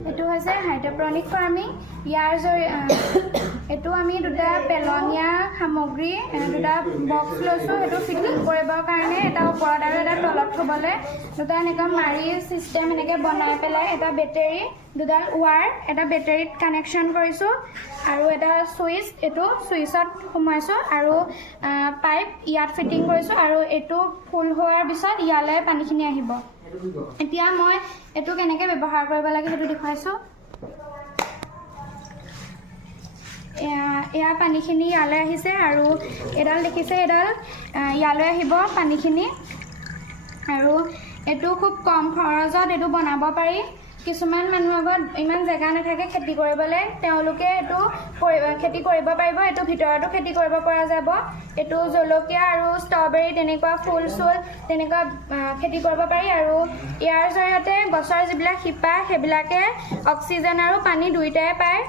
এইটো হৈছে hydroponic farming. ইয়াৰ এইটো আমি দুটা পেলনীয়া সামগ্ৰী দুটা বক্স লৈছোঁ। সেইটো ফিটিং কৰিবৰ কাৰণে এটা ওপৰত আৰু এটা তলত থ'বলৈ দুটা এনেকুৱা মাৰি চিষ্টেম এনেকৈ বনাই পেলাই এটা বেটেৰী দুডাল ৱাৰ এটা বেটেৰীত কানেকশ্যন কৰিছোঁ আৰু এটা চুইচ এইটো চুইচত সোমাইছোঁ আৰু পাইপ ইয়াত ফিটিং কৰিছোঁ আৰু এইটো ফুল হোৱাৰ পিছত ইয়ালৈ পানীখিনি আহিব। এতিয়া মই এইটো কেনেকৈ ব্যৱহাৰ কৰিব লাগে সেইটো দেখুৱাইছোঁ। ইয়াৰ পানীখিনি ইয়ালৈ আহিছে আৰু এডাল দেখিছে এডাল ইয়ালৈ আহিব পানীখিনি আৰু এইটো খুব কম খৰচত এইটো বনাব পাৰি। কিছুমান মানুহৰ ঘৰত ইমান জেগা নাথাকে খেতি কৰিবলৈ, তেওঁলোকে এইটো খেতি কৰিব পাৰিব। এইটো ভিতৰতো খেতি কৰিব পৰা যাব। এইটো জলকীয়া আৰু ষ্ট্ৰবেৰী তেনেকুৱা ফুল চুল তেনেকুৱা খেতি কৰিব পাৰি আৰু ইয়াৰ জৰিয়তে গছৰ যিবিলাক শিপা সেইবিলাকে অক্সিজেন আৰু পানী দুয়োটাই পায়।